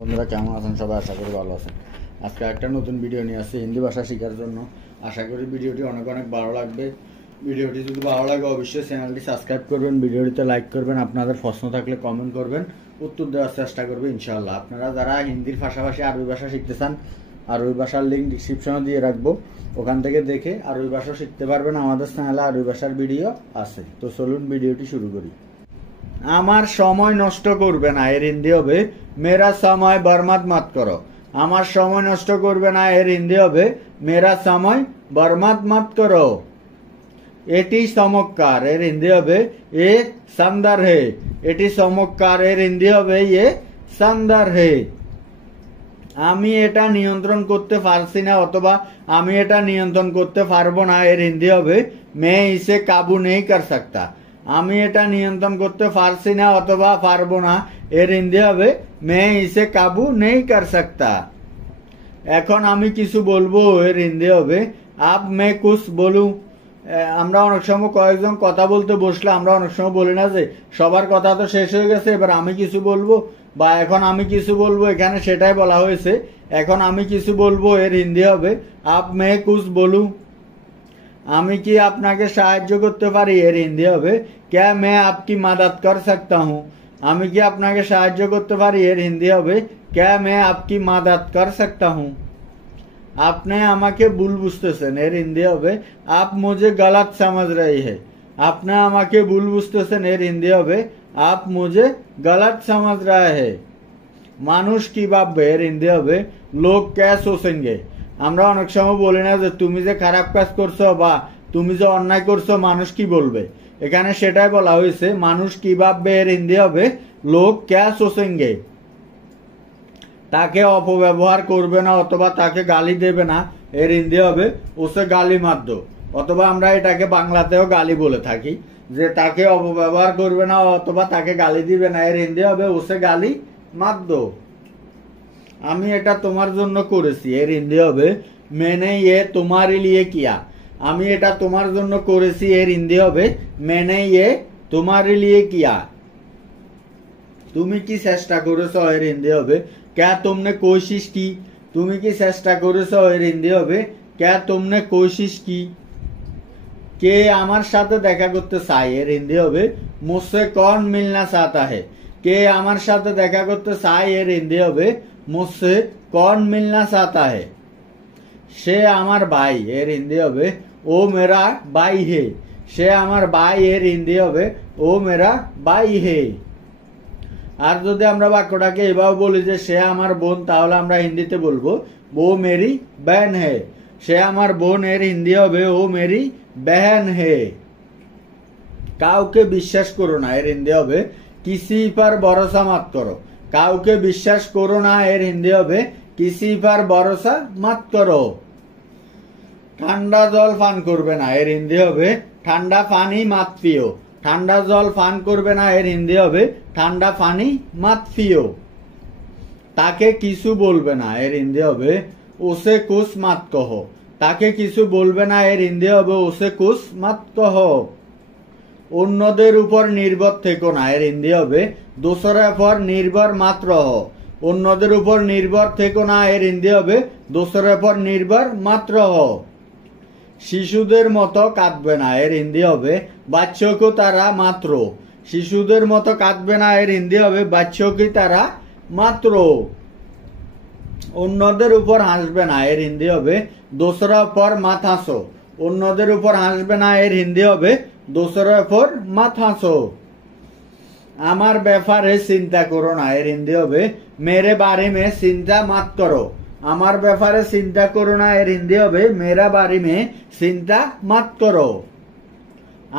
বন্ধুরা কেমন আছেন সবাই? আশা করি ভালো আছেন। আজকে একটা নতুন ভিডিও নিয়ে আসছি হিন্দি ভাষা শেখার জন্য। আশা করি ভিডিওটি অনেক ভালো লাগবে। ভিডিওটি যদি ভালো লাগে অবশ্যই চ্যানেলটি সাবস্ক্রাইব করবেন, ভিডিওটিতে লাইক করবেন, আপনাদের প্রশ্ন থাকলে কমেন্ট করবেন, উত্তর দেওয়ার চেষ্টা করবে ইনশাআল্লাহ। আপনারা যারা হিন্দির পাশাপাশি আরবি ভাষা শিখতে চান, আরবি ভাষার লিঙ্ক ডিসক্রিপশনে দিয়ে রাখবো, ওখান থেকে দেখে আরবি ভাষা শিখতে পারবেন। আমাদের চ্যানেলে আরবি ভাষার ভিডিও আছে। তো চলুন ভিডিওটি শুরু করি। আমার সময় নষ্ট করবে না, এর হিন্দি হবে মেরা সময় বরবাদ মত করো। আমার সময় নষ্ট করবে না, এর হিন্দি হবে মেরা সময় বরবাদ মত করো। এটি চমৎকার, এর হিন্দি হবে এ শানদার হে। এটি চমৎকার, এর হিন্দি হবে এ শানদার হে। আমি এটা নিয়ন্ত্রণ করতে পারছি না অথবা আমি এটা নিয়ন্ত্রণ করতে পারবো না, এর হিন্দি হবে মে ইসে কাবু নেই কর সকতা। আমি এটা নিয়ন্ত্রণ করতে পারছি না অথবা পারবো না, এর হিন্দি হবে মে ইসে কাবু নেই কর সকতা। এখন আমি কিছু বলবো, এর হিন্দি হবে আব মে কুছ বলু। আমরা অনেক সময় কয়েকজন কথা বলতে বসলে আমরা অনেক সময় বলি না যে সবার কথা তো শেষ হয়ে গেছে, এবার আমি কিছু বলবো, বা এখন আমি কিছু বলবো, এখানে সেটাই বলা হয়েছে। এখন আমি কিছু বলবো, এর হিন্দি হবে আপ মে কুছ বলু। আমি কি আপনাকে সাহায্য করতে পারি, এর হিন্দি হবে ক্যা মে আপকি মাদাদ কর সকতা হুঁ। আমি কি আপনাকে সাহায্য করতে পারি, এর হিন্দি হবে ক্যা মে আপকি মাদাদ কর সকতা হুঁ। আপনি আমাকে ভুল বুঝতেছেন, এর হিন্দি হবে আপ মুঝে গলত সমঝ রহে হে। আপনি আমাকে ভুল বুঝতেছেন, এর হিন্দি হবে আপ মুঝে গলত সমঝ রহে হে। মানুষ কি ভাববে, এর হিন্দি হবে লোক ক্যা সোচেঙ্গে। আমরা অনেক সময় বলি না যে তুমি যে খারাপ কাজ করছো বা তুমি যে অন্যায় করছো মানুষ কি বলবে, এখানে সেটাই বলা হয়েছে মানুষ কি ভাববে, এর হিন্দি হবে লোক ক্যা সোচেঙ্গে। তাকে অপব্যবহার করবে না অথবা তাকে গালি দেবে না, এর হিন্দি হবে ওসে গালি মাত দো। অথবা আমরা এটাকে বাংলাতেও গালি বলে থাকি যে তাকে অপব্যবহার করবে না অথবা তাকে গালি দিবে না, এর হিন্দি হবে ওসে গালি মাত দো। আমি এটা তোমার জন্য করেছি, এর হিন্দি হবে মেনে ইয়ে তোমার লিয়ে কিয়া। আমি এটা তোমার জন্য করেছি, এর হিন্দি হবে মেনে ইয়ে তোমার লিয়ে কিয়া। তুমি কি চেষ্টা করেছো, এর হিন্দি হবে ক্যা তুমনে কোশিশ কি। তুমি কি চেষ্টা করেছো, এর হিন্দি হবে ক্যা তুমনে কোশিশ কি। কে আমার সাথে দেখা করতে চায়, এর হিন্দি হবে মুঝসে কौन মিলনা চাহতা হে। কে আমার সাথে দেখা করতে চায়, এর হিন্দি হবে মুঝসে कौन মিলনা চাহতা হে। সে আমার ভাই, এর হিন্দি হবে ও মেরা ভাই হে। সে আমার ভাই, এর হিন্দি হবে ও মেরা ভাই হে। আর যদি আমরা বাক্যটাকে এভাবে বলি যে সে আমার বোন, তাহলে আমরা হিন্দিতে বলবো ও মেরি বহন হে। সে আমার বোন, এর হিন্দি হবে ও মেরি বহন হে। কাউকে বিশ্বাস করো না, এর হিন্দি হবে কিসি পর ভরসা মত করো। কাউকে বিশ্বাস করো না, এর হিন্দি হবে কিসি পর ভরসা মত করো। ঠান্ডা জল পান করবে না, এর হিন্দি হবে ঠান্ডা পানি মাত পিও। ঠান্ডা জল পান করবে না, এর হিন্দি হবে ঠান্ডা পানি মাত পিও। তাকে কিছু বলবে না, এর হিন্দি হবে ওসে কুছ মাত কহো। তাকে কিছু বলবে না, এর হিন্দি হবে ওসে কুছ মাত কহো। অন্যদের উপর নির্ভর থেকো না, এর হিন্দি হবে দোসরা পর নির্ভর মাত্র হো। অন্যদের উপর নির্ভর থেকো না, এর হিন্দি হবে দোসরা পর নির্ভর মাত্র হো। শিশুদের মতো কাঁদবে না, এর হিন্দি হবে বাচ্চো কো তারা মাত্র। শিশুদের মতো কাঁদবে না, এর হিন্দি হবে বাচ্চো কি তারা মাত্র। অন্যদের উপর হাসবে না, এর হিন্দি হবে দোসরা পর মাত হাসো। অন্যদের উপর হাসবে না, এর হিন্দি হবে দোসরা পর মাত হাসো। আমার ব্যাপারে চিন্তা করো না, এর হিন্দি হবে মেরে বারে মে চিন্তা মাত করো। আমার ব্যাপারে চিন্তা করো না, এর হিন্দি হবে মেরা বারে মে চিন্তা মাত করো।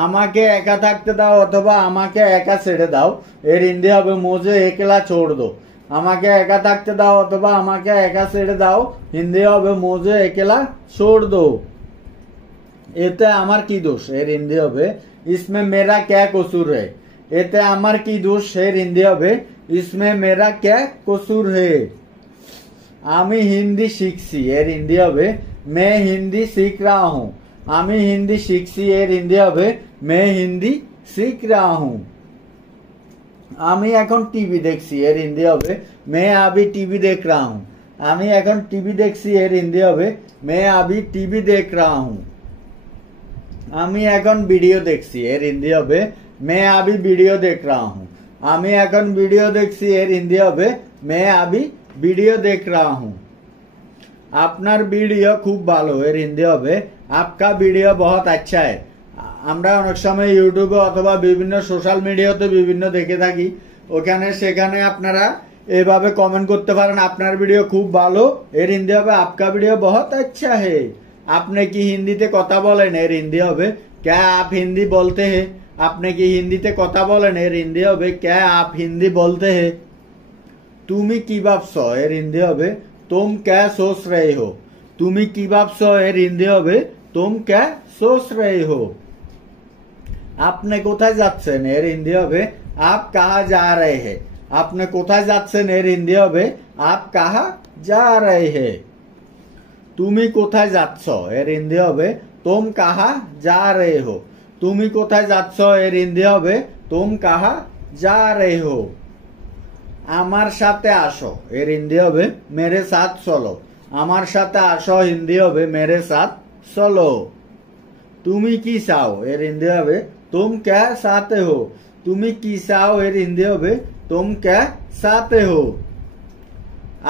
আমাকে একা থাকতে দাও অথবা আমাকে একা ছেড়ে দাও, এর হিন্দি হবে মুঝে একলা ছোড় দো। আমাকে একা থাকতে দাও অথবা আমাকে একা ছেড়ে দাও, হিন্দি হবে মুঝে একলা ছোড় দো। এতে আমার কি দোষ, এর হিন্দি হবে ইসমে মেরা ক্যা কসুর হে। এতে আমার কি দোষ, এর হিন্দি হবে ইসমে মেরা ক্যা কসুর হে। আমি হিন্দি শিখছি, এর হিন্দি হবে মে হিন্দি শিখ রা হুঁ। আমি হিন্দি শিখছি, এর হিন্দি হবে মে হিন্দি শিখ রা হুঁ। আমি এখন টিভি দেখছি, এর হিন্দি হবে मैं अभी टीवी देख रहा हूँ। আমি এখন টিভি দেখছি এর হিন্দি হবে मैं अभी टीवी देख रहा हूँ। আমি এখন ভিডিও দেখছি এর হিন্দি হবে मैं अभी वीडियो देख रहा हूँ। আমি এখন ভিডিও দেখছি এর হিন্দি হবে मैं अभी वीडियो देख रहा हूँ। আপনার ভিডিও খুব ভালো এর হিন্দি হবে आपका वीडियो बहुत अच्छा है। আমরা অনেক সময় ইউটিউবে অথবা বিভিন্ন সোশ্যাল মিডিয়াতে বিভিন্ন দেখে থাকি, ওখানে সেখানে আপনারা এভাবে কমেন্ট করতে পারেন আপনার ভিডিও খুব ভালো এর হিন্দি হবে आपका वीडियो बहुत अच्छा है। আপনি কি হিন্দিতে কথা বলেন এর হিন্দি হবে क्या आप हिंदी बोलते हैं। আপনি কি হিন্দিতে কথা বলেন এর হিন্দি হবে क्या आप हिंदी बोलते हैं। তুমি কি ভাবছো এর হিন্দি হবে तुम क्या सोच रहे हो। তুমি কি ভাবছো এর হিন্দি হবে तुम क्या सोच रहे हो। আপনি কোথায় যাচ্ছেন এর হিন্দি হবে आप कहाँ जा रहे हैं। আপনি কোথায় যাচ্ছেন এর হিন্দি হবে आप कहाँ जा रहे हैं। তুমি কোথায় যাচ্ছ এর হিন্দি হবে तुम कहाँ जा रहे हो। তুমি কোথায় যাচ্ছ এর হিন্দি হবে तुम कहाँ जा रहे हो। আমার সাথে আসো এর হিন্দি হবে मेरे साथ चलो। আমার সাথে আসো হিন্দি হবে मेरे साथ चलो। তুমি কি চাও এর হিন্দি হবে तुम क्या चाहते हो। তুমি কি চাও এর হিন্দি হবে तुम क्या चाहते हो।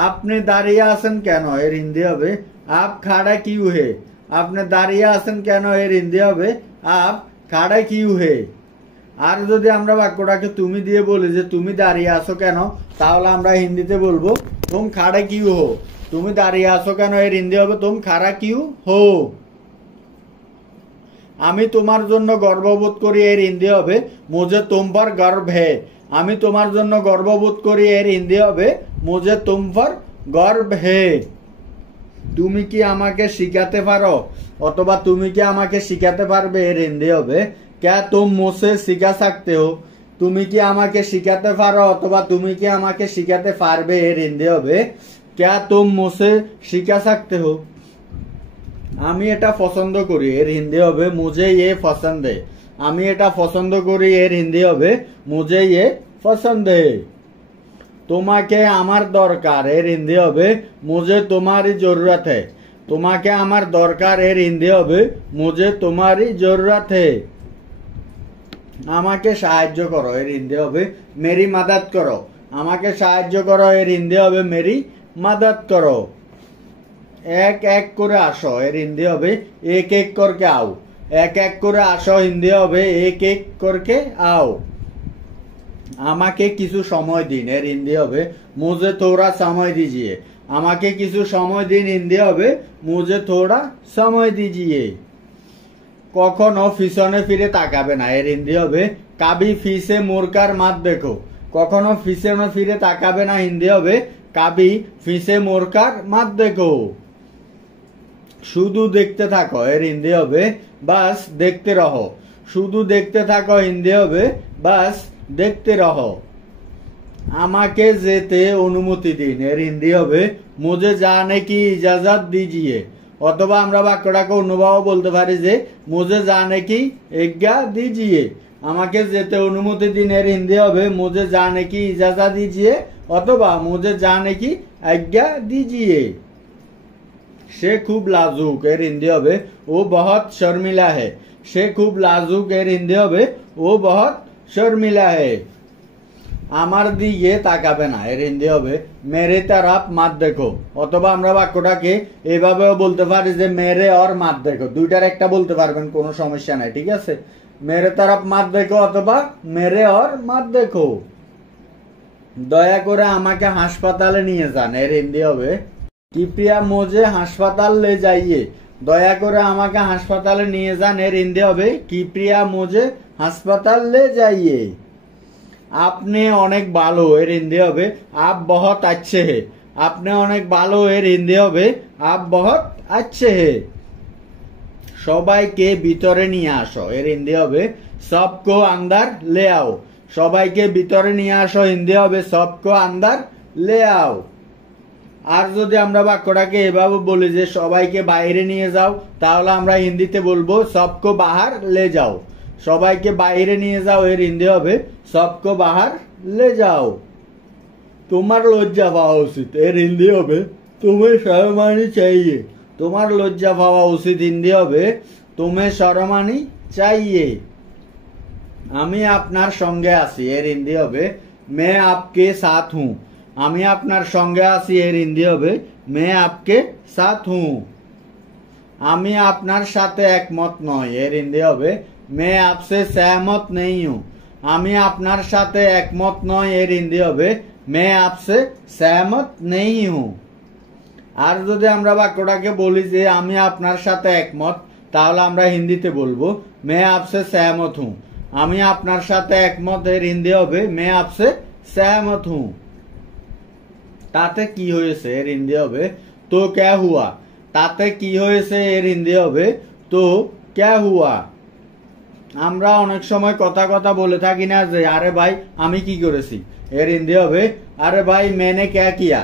আপনি দাঁড়িয়ে আছেন কেন এর হিন্দি হবে आप खड़ा क्यों है। আপনি দাঁড়িয়ে আছেন কেন এর হিন্দি হবে आप खड़ा क्यों है। আর যদি আমরা বাক্যটাকে তুমি দিয়ে বলি যে তুমি দাঁড়িয়ে আছো কেন, তাহলে আমরা হিন্দিতে বলবো तुम खड़ा क्यों हो। তুমি দাঁড়িয়ে আছো কেন এর হিন্দি হবে तुम खड़ा क्यों हो। আমি তোমার জন্য গর্ববোধ করি এর হিন্দি হবে मुझे तुम पर गर्व है। আমি তোমার জন্য গর্ববোধ করি এর হিন্দি হবে मुझे तुम पर गर्व है। তুমি কি আমাকে শিখাতে পারো অথবা তুমি কি আমাকে শিখাতে পারবে এর হিন্দি হবে क्या तुम मुझसे सिखा सकते हो। তুমি কি আমাকে শিখাতে পারো অথবা তুমি কি আমাকে শিখাতে পারবে এর হিন্দি হবে क्या तुम मुझसे सिखा सकते हो। আমি এটা পছন্দ করি এর হিন্দি হবে मुझे ये पसंद है। আমি এটা পছন্দ করি এর হিন্দি হবে मुझे ये पसंद है। তোমাকে আমার দরকার এর হিন্দি হবে मुझे तुम्हारी जरूरत है। তোমাকে আমার দরকার এর হিন্দি হবে मुझे तुम्हारी जरूरत है। আমাকে সাহায্য করো এর হিন্দি হবে मेरी मदद करो। আমাকে সাহায্য করো এর হিন্দি হবে मेरी मदद करो। এক এক করে আসো এর হিন্দি হবে एक एक करके आओ। এক এক করে আসো হিন্দি হবে एक एक करके आओ। আমাকে কিছু সময় দিন এর হিন্দি হবে मुझे थोड़ा समय दीजिए। আমাকে কিছু সময় দিন হিন্দি হবে मुझे थोड़ा समय दीजिए। কখনো পিছনে ফিরে তাকাবে না এর হিন্দি হবে कभी पीछे मुड़कर मत देखो। কখনো পিছনে ফিরে তাকাবে না হিন্দি হবে कभी पीछे मुड़कर मत देखो। শুধু দেখতে থাকো এর হিন্দি হবে বাস দেখতে রহো। শুধু দেখতে থাকো হিন্দি হবে বাস দেখতে রহো। আমাকে যেতে অনুমতি দিন এর হিন্দি হবে मुझे जाने की इजाजत दीजिए। অথবা আমরা বাক্যটাকে অন্যভাবে বলতে পারি যে मुझे जाने की आज्ञा दीजिए। আমাকে যেতে অনুমতি দিন এর হিন্দি হবে मुझे जाने की इजाजत दीजिए অথবা मुझे जाने की आज्ञा दीजिए। সে খুব লাজুক এর হিন্দি হবে वो बहुत शर्मिला है। সে খুব লাজুক এর হিন্দি হবে वो बहुत शर्मिला है। আমার দিকে তাকাবে না এর হিন্দি হবে मेरे तरफ मत देखो। অথবা আমরা বাক্যটাকে এভাবেও বলতে পারি যে मेरे और मत देखो। দুইটার একটা বলতে পারবেন কোনো সমস্যা নাই, ঠিক আছে। मेरे तरफ मत देखो অথবা मेरे और मत देखो। দয়া করে আমাকে হাসপাতালে নিয়ে যান এর হিন্দি হবে कृपया मुझे हासपाताल ले जाइए। দয়া করে আমাকে হাসপাতালে নিয়ে যান এর হিন্দি হবে कृपया मुझे हासपाताल ले जाइए। আপনি অনেক ভালো এর হিন্দি হবে आप बहुत अच्छे हैं। আপনি অনেক ভালো এর হিন্দি হবে आप बहुत अच्छे हैं। সবাইকে ভিতরে নিয়ে আসো এর হিন্দি হবে सबको अंदर ले आओ। সবাইকে ভিতরে নিয়ে আসো হিন্দি হবে सबको अंदर ले आओ। আর যদি আমরা বাক্যটাকে এভাবে বলি যে সবাইকে বাইরে নিয়ে যাও, তাহলে আমরা হিন্দিতে বলবো सबको बाहर ले जाओ। সবাইকে বাইরে নিয়ে যাও এর হিন্দি হবে सबको बाहर ले जाओ। তোমার লজ্জা পাওয়া উচিত, এর হিন্দি হবে तुम्हें शर्म आनी चाहिए। তোমার লজ্জা পাওয়া উচিত, হিন্দি হবে तुम्हें शर्म आनी चाहिए। আমি আপনার সঙ্গে আছি, এর হিন্দি হবে मैं आपके साथ हूँ। আমি আপনার সঙ্গে আছি, এর হিন্দি হবে मैं आपके साथ हूँ। আমি আপনার সাথে একমত নয়, এর হিন্দি হবে मैं आपसे सहमत नहीं हूँ। আমি আপনার সাথে একমত নয়, এর হিন্দি হবে मैं आपसे सहमत नहीं हूँ। আর যদি আমরা বাক্যটাকে বলি যে আমি আপনার সাথে একমত, তাহলে আমরা হিন্দিতে বলবো मैं आपसे सहमत हूँ। আমি আপনার সাথে একমত, এর হিন্দি হবে मैं आपसे सहमत हूँ। তাতে কি হয়েছে, এর হিন্দি হবে তো क्या हुआ। তাতে কি হয়েছে, এর হিন্দি হবে তো क्या हुआ। আমরা অনেক সময় কথা বলে থাকি না যে আরে ভাই আমি কি করেছি, এর হিন্দি হবে আরে ভাই मैंने क्या किया।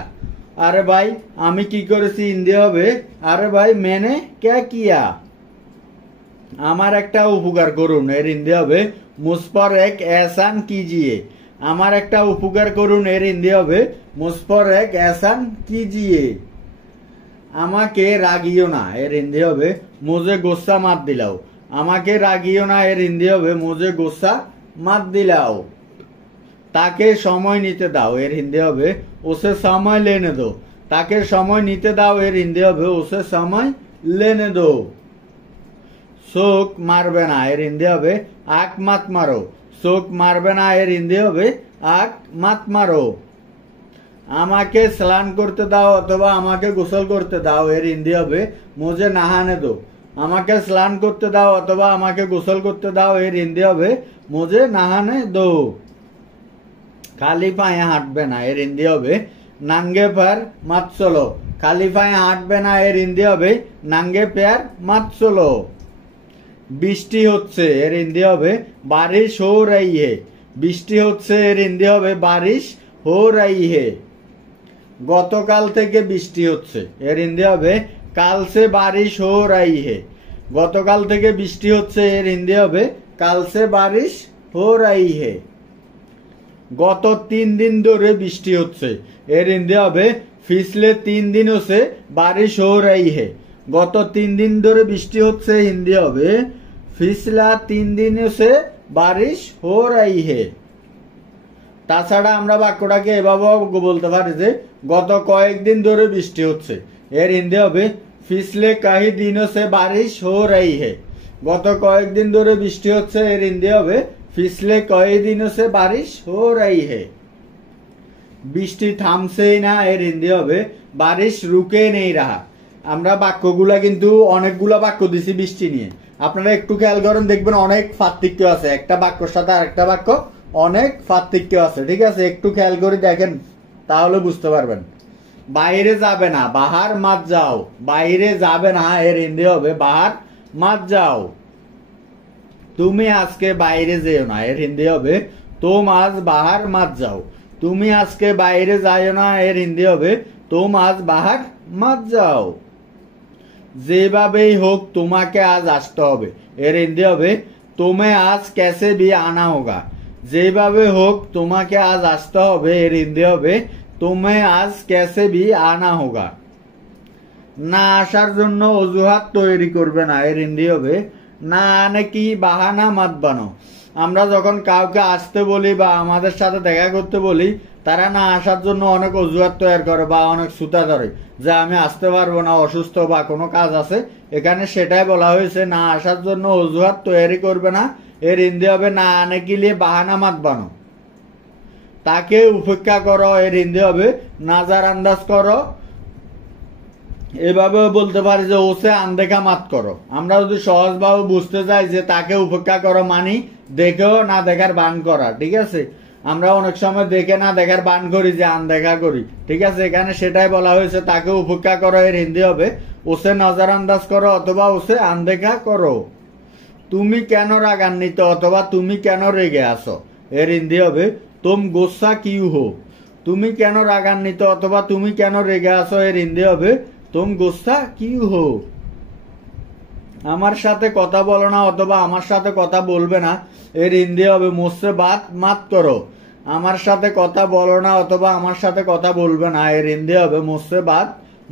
আরে ভাই আমি কি করেছি, হিন্দি হবে আরে ভাই मैंने क्या किया। আমার একটা উপকার করুন, এর হিন্দি হবে मुझ पर एक एहसान कीजिए। আমার একটা উপকার করুন, এর হিন্দি হবে मुझ पर एक एहसान कीजिए। আমাকে রাগিও না, এর হিন্দি হবে मुझे गुस्सा मत दिलाओ। আমাকে রাগিও না, এর হিন্দি হবে मुझे गुस्सा मत दिलाओ। তাকে সময় নিতে দাও, এর হিন্দি হবে उसे समय लेने दो। তাকে সময় নিতে দাও, এর হিন্দি হবে उसे समय लेने दो। শোক মারবে না, এর হিন্দি হবে আঁক মাত মারো। শোক মারবে না, এর হিন্দি হবে আঁক মাত মারো। আমাকে স্নান করতে দাও অথবা আমাকে গোসল করতে দাও, এর হিন্দি হবে মুঝে নাহানে দো। আমাকে স্নান করতে দাও অথবা আমাকে গোসল করতে দাও, এর হিন্দি হবে মুঝে নাহানে দো। খালি পায়ে হাঁটবে না, এর হিন্দি হবে নাঙ্গে প্যার মাত চলো। খালি পায়ে হাঁটবে না, এর হিন্দি হবে নাঙ্গে প্যার মাত চলো। বৃষ্টি হচ্ছে, এর হিন্দি হবে বারিশ হো রही है। বৃষ্টি হচ্ছে, এর হিন্দি হবে বারিশ হো রही है। গতকাল থেকে বৃষ্টি হচ্ছে, এর হিন্দি হবে কাল সে বারিশ হো রही है। গতকাল থেকে বৃষ্টি হচ্ছে, এর হিন্দি হবে কাল সে বারিশ হো রही है। গত 3 দিন ধরে বৃষ্টি হচ্ছে, এর হিন্দি হবে পিছলে 3 দিনों से बारिश हो रही है। গত 3 দিন ধরে বৃষ্টি হচ্ছে, হিন্দি হবে পিছলা 3 দিनों से बारिश हो रही है। তাছাড়া আমরা বাক্যটাকে এভাবেও বলতে পারি যে গত কয়েকদিন ধরে বৃষ্টি হচ্ছে, এর হিন্দি হবে পিছলে कई दिनों से बारिश हो रही है। গত কয়েকদিন ধরে বৃষ্টি হচ্ছে, এর হিন্দি হবে পিছলে कई दिनों से बारिश हो रही है। বৃষ্টি থামছেই না, এর হিন্দি হবে বারিশ রুকে নেই রাহা। আমরা বাক্যগুলা কিন্তু অনেকগুলা বাক্য দিছি বৃষ্টি নিয়ে, আপনারা একটু খেয়াল করেন, দেখবেন অনেক পার্থক্য আছে, একটা বাক্যর সাথে আরেকটা বাক্য অনেক পার্থক্য আছে, ঠিক আছে? একটু খেয়াল করে দেখেন, তাহলে বুঝতে পারবেন। বাইরে যাবে না, বাহার মাত যাও। বাইরে যাবে না, এর হিন্দি হবে বাহার মাত যাও। তুমি আজকে বাইরে যেও না, এর হিন্দি হবে তুম আজ বাহার মাত যাও। তুমি আজকে বাইরে যাও না, এর হিন্দি হবে তুম আজ বাহার মাত যাও। যেভাবেই হোক তোমাকে আজ আসতে হবে, এর হিন্দি হবে তুমি আজ कैसे भी आना होगा। যেভাবে হোক তোমাকে আজ আসতে হবে, এর হিন্দি হবে তুমি আজ कैसे भी आना होगा। না আসার জন্য অজুহাত তৈরি করবে না, এর হিন্দি হবে না আনে কি বাহানা মাত বানো। আমরা যখন কাউকে আসতে বলি বা আমাদের সাথে দেখা করতে বলি, তারা না আসার জন্য অনেক অজুহাত তৈরি করে বা অনেক সুতা ধরে যে আমি আসতে পারবো না, অসুস্থ বা কোনো কাজ আছে। এখানে সেটাই বলা হয়েছে, না আসার জন্য অজুহাত তৈরি করবে না, এর হিন্দি হবে না আনে কি লিয়ে বাহানা মাত বানো। তাকে উপেক্ষা করো, এর হিন্দি হবে নাজার আন্দাজ করো। এভাবে বলতে পারি যে ওসে আনদেখা মাত করো। আমরা যদি সহজভাবে বুঝতে চাই যে তাকে উপেক্ষা করো মানি দেখেও না দেখার বান করা, ঠিক আছে? আমরা অনেক সময় দেখে না দেখার বান করি, যে আনদেখা করি, ঠিক আছে? এখানে সেটাই বলা হয়েছে, তাকে উপেক্ষা করো, এর হিন্দি হবে ওসে নজর আন্দাজ করো অথবা ওসে আনদেখা করো। তুমি কেন রাগান্বিত অথবা তুমি কেন রেগে আসো, এর হিন্দি হবে তুম গুসা কিউ হো। তুমি কেন রাগান্বিত অথবা তুমি কেন রেগে আসো, এর হিন্দি হবে তুম গুসা কিউ হো। আমার সাথে কথা বলো না অথবা আমার সাথে কথা বলবে না, এর হিন্দি হবে মুঝসে বাত মাত করো। আমার সাথে কথা বলো না অথবা আমার সাথে কথা বলবে না, এর হিন্দি হবে মুঝসে বাত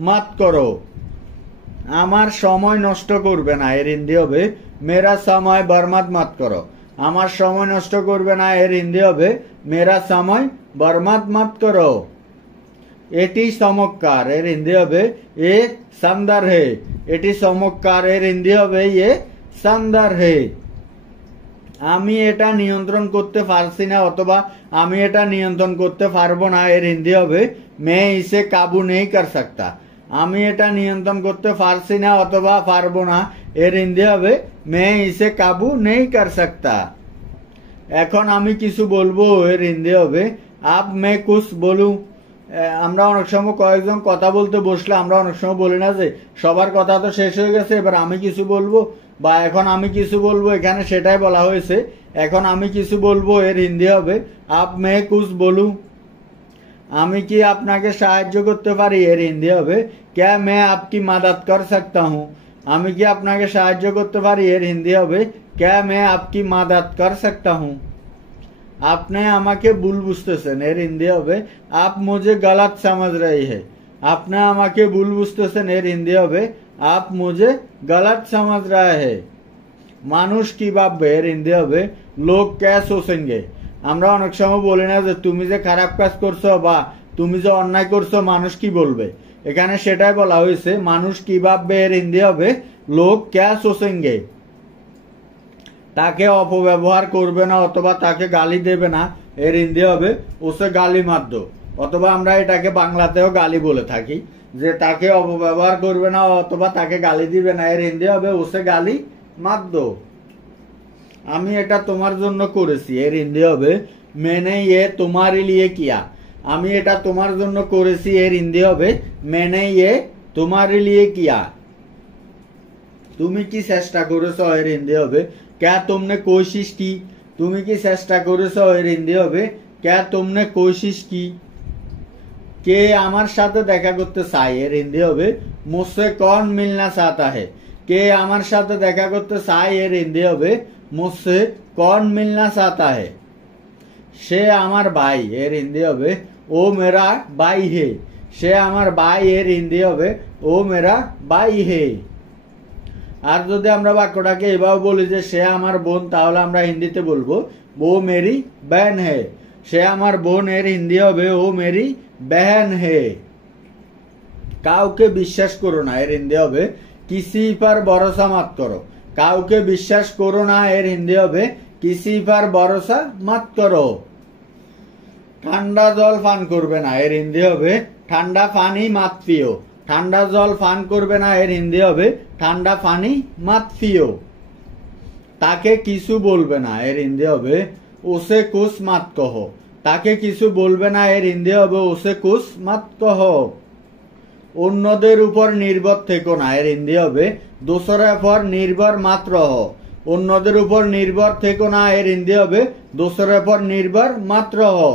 মত করো। আমার সময় নষ্ট করবে না, এর হিন্দি হবে মেরা সময় বরবাদ মত করো। আমার সময় নষ্ট করবে না, এর হিন্দি হবে মেরা সময় বরবাদ মত করো। এটি চমৎকার, এর হিন্দি হবে এ শানদার হে। এটি চমৎকার, এর হিন্দি হবে এ শানদার হে। আমি এটা নিয়ন্ত্রণ করতে পারছি না অথবা আমি এটা নিয়ন্ত্রণ করতে পারবো না, এর হিন্দি হবে মে ইসে কাবু নেই কর সকতা। আমি এটা নিয়ন্ত্রণ করতে পারছি না অথবা পারবো না, এর হিন্দি হবে মে ইসে কাবু নেই কর সকতা। এখন আমি কিছু বলবো, এর হিন্দি হবে আব মে কুছ বলু। আমরা অনেক সময় কয়েকজন কথা বলতে বসলে আমরা অনেক সময় বলি না যে সবার কথা তো শেষ হয়ে গেছে, এবার আমি কিছু বলবো বা এখন আমি কিছু বলবো, এখানে সেটাই বলা হয়েছে এখন আমি কিছু বলবো, এর হিন্দি হবে আপ মে কুছ বলু। আমি কি আপনাকে সাহায্য করতে পারি, এর হিন্দি হবে ক্যা মে আপকি মাদাদ কর সকতা হুঁ। আমি কি আপনাকে সাহায্য করতে পারি, এর হিন্দি হবে ক্যা মে আপকি মাদাদ কর সকতা হুঁ। আপনি আমাকে ভুল বুঝতেছেন, এর হিন্দি হবে আপ মুঝে গলত সমঝ রহে হে। আপনি আমাকে ভুল বুঝতেছেন, এর হিন্দি হবে আপ মুঝে গলত সমঝ রহে হে। মানুষ কি ভাববে, এর হিন্দি হবে লোক ক্যা সোচেঙ্গে। আমরা অনেক সময় বলি না যে তুমি যে খারাপ কাজ করছো বা তুমি যে অন্যায় করছো মানুষ কি বলবে, এখানে সেটাই বলা হয়েছে মানুষ কি ভাববে, এর হিন্দি হবে লোক ক্যা সোচেঙ্গে। তাকে অপব্যবহার করবে না অথবা তাকে গালি দেবে না, এর হিন্দি হবে ওসে গালি মাত দো। অথবা আমরা এটাকে বাংলাতেও গালি বলে থাকি যে তাকে অপব্যবহার করবে না অথবা তাকে গালি দিবে না, এর হিন্দি হবে ওসে গালি মাত দো। আমি এটা তোমার জন্য করেছি, এর হিন্দি হবে মেনে ইয়ে তোমারি লিয়ে কিয়া। আমি এটা তোমার জন্য করেছি, এর হিন্দি হবে মেনে ইয়ে তোমারি লিয়ে কিয়া। তুমি কি চেষ্টা করেছো, এর হিন্দি হবে ক্যা তুমনে কোশিশ কি। তুমি কি চেষ্টা করেছো, এর হিন্দি হবে ক্যা তুমনে কোশিশ কি। কে আমার সাথে দেখা করতে চায়, এর হিন্দি হবে মুঝসে কौन মিলনা চাহতা है। কে আমার সাথে দেখা করতে চায়, এর হিন্দি হবে মুঝসে कौन মিলনা চাহতা है। সে আমার ভাই, এর হিন্দি হবে ও মেরা ভাই হে। সে আমার ভাই, এর হিন্দি হবে ও মেরা ভাই হে। আর যদি আমরা বাক্যটাকে এভাবে বলি যে সে আমার বোন, তাহলে আমরা হিন্দিতে বলবো ও মেরি বহন হে। সে আমার বোন, এর হিন্দি হবে ও মেরি বহন হে। কাউকে বিশ্বাস করো না, এর হিন্দি হবে কিসি পর ভরসা মত করো। কাউকে বিশ্বাস করো না, এর হিন্দি হবে কিসি পর ভরসা মত করো। ঠান্ডা জল পান করবে না, এর হিন্দি হবে ঠান্ডা পানি মত পিও। ঠান্ডা জল পান করবে না, এর হিন্দি হবে ঠান্ডা পানি মত পিও। তাকে কিছু বলবে না, এর হিন্দি হবে ওসে কুছ মত কহো। তাকে কিছু বলবে না, এর হিন্দি হবে ওসে কুছ মত কহো। অন্যদের উপর নির্ভর থেকো না, এর হিন্দি হবে দোসরের উপর নির্ভর মাত্র হো। অন্যদের উপর নির্ভর থেকো না, এর হিন্দি হবে দোসরের উপর নির্ভর মাত্র হো।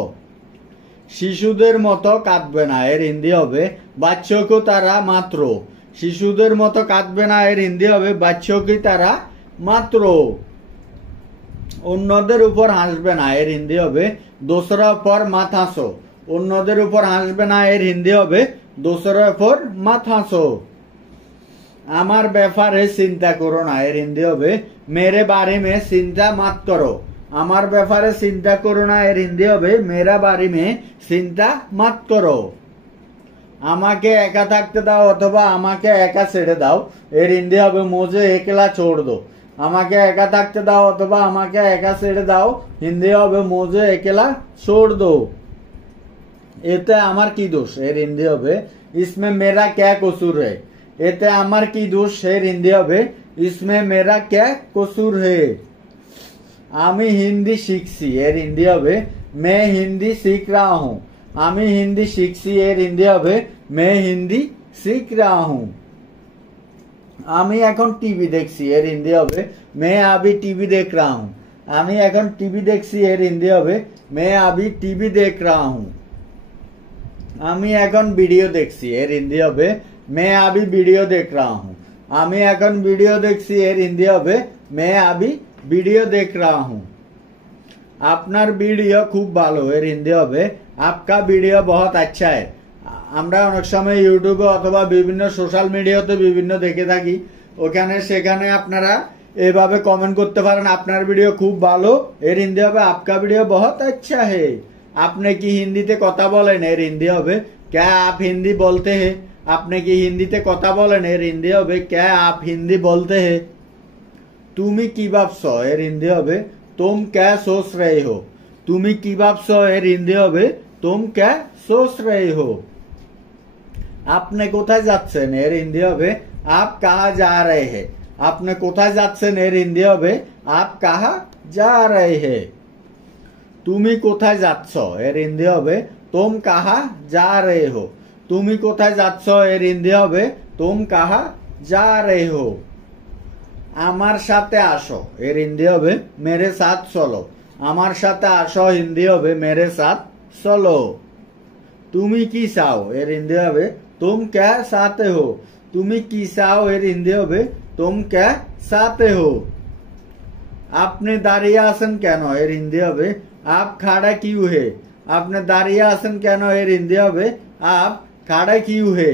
শিশুদের মতো কাঁদবে না, এর হিন্দি হবে বাচ্চোं को তারা মাত্র। শিশুদের মতো কাঁদবে না, এর হিন্দি হবে বাচ্চোं की তারা মাত্র। অন্যদের উপর হাসবে না, এর হিন্দি হবে দোসরা উপর মাত হাসো। অন্যদের উপর হাসবে না, এর হিন্দি হবে দোসরা উপর মাত হাসো। আমার ব্যাপারে চিন্তা করো না, এর হিন্দি হবে মেরে বারে মে চিন্তা মাত করো। আমার ব্যাপারে চিন্তা করো না, এর হিন্দি হবে মেরা বারে মে চিন্তা মাত করো। আমাকে একা থাকতে দাও অথবা আমাকে একা ছেড়ে দাও, এর হিন্দি হবে মুঝে একলা छोड़ दो। আমাকে একা থাকতে দাও অথবা আমাকে একা ছেড়ে দাও, হিন্দি হবে মুঝে একলা छोड़ दो। এতে আমার কি দোষ, এর হিন্দি হবে इसमें मेरा क्या कसूर है। এতে আমার কি দোষ, এর হিন্দি হবে इसमें मेरा क्या कसूर है। আমি হিন্দি শিখছি, এর হিন্দি হবে मैं हिंदी सीख रहा हूँ। আমি হিন্দি শিখছি, এর হিন্দি হবে मैं हिंदी सीख रहा हूँ। আমি এখন টিভি দেখছি, এর হিন্দি হবে मैं अभी टीवी देख रहा हूँ। আমি এখন টিভি দেখছি, এর হিন্দি হবে मैं अभी टीवी देख रहा हूँ। আমি এখন ভিডিও দেখছি, এর হিন্দি হবে मैं अभी वीडियो देख रहा हूँ। আমি এখন ভিডিও দেখছি, এর হিন্দি হবে मैं अभी वीडियो देख रहा हूँ। আপনার ভিডিও খুব ভালো, এর হিন্দি হবে আপকা ভিডিও বহুত আচ্ছা है। আমরা অনেক সময় ইউটিউবে অথবা বিভিন্ন সোশ্যাল মিডিয়াতে বিভিন্ন দেখে থাকি, ওখানে সেখানে আপনারা এভাবে কমেন্ট করতে পারেন আপনার ভিডিও খুব ভালো, এর হিন্দি হবে আপকা ভিডিও বহুত আচ্ছা है। আপনি কি হিন্দিতে কথা বলেন, এর হিন্দি হবে क्या आप हिंदी बोलते हैं। আপনি কি হিন্দিতে কথা বলেন, এর হিন্দি হবে क्या आप हिंदी बोलते हैं। তুমি কি ভাবছো, এর হিন্দি হবে तुम क्या सोच रहे हो। তুমি কি ভাবছো, এর হিন্দি হবে तुम क्या सोच रहे हो। আপনি কোথায় যাচ্ছেন, এর হিন্দি হবে आप कहाँ जा रहे हैं। আপনি কোথায় যাচ্ছেন, এর হিন্দি হবে आप कहाँ जा रहे हैं। তুমি কোথায় যাচ্ছ, এর হিন্দি হবে तुम कहाँ जा रहे हो। তুমি কোথায় যাচ্ছ, এর হিন্দি হবে तुम कहाँ जा रहे हो। আমার সাথে আসো, এর হিন্দি হবে मेरे साथ चलो। আমার সাথে আসো হিন্দি হবে मेरे साथ चलो। তুমি কি চাও, এর হিন্দি হবে तुम क्या चाहते हो। তুমি কি চাও, এর হিন্দি হবে तुम क्या चाहते हो। আপনি দাঁড়িয়ে আছেন কেন, এর হিন্দি হবে आप खड़ा क्यों है। আপনি দাঁড়িয়ে আছেন কেন, এর হিন্দি হবে आप खड़ा क्यों है।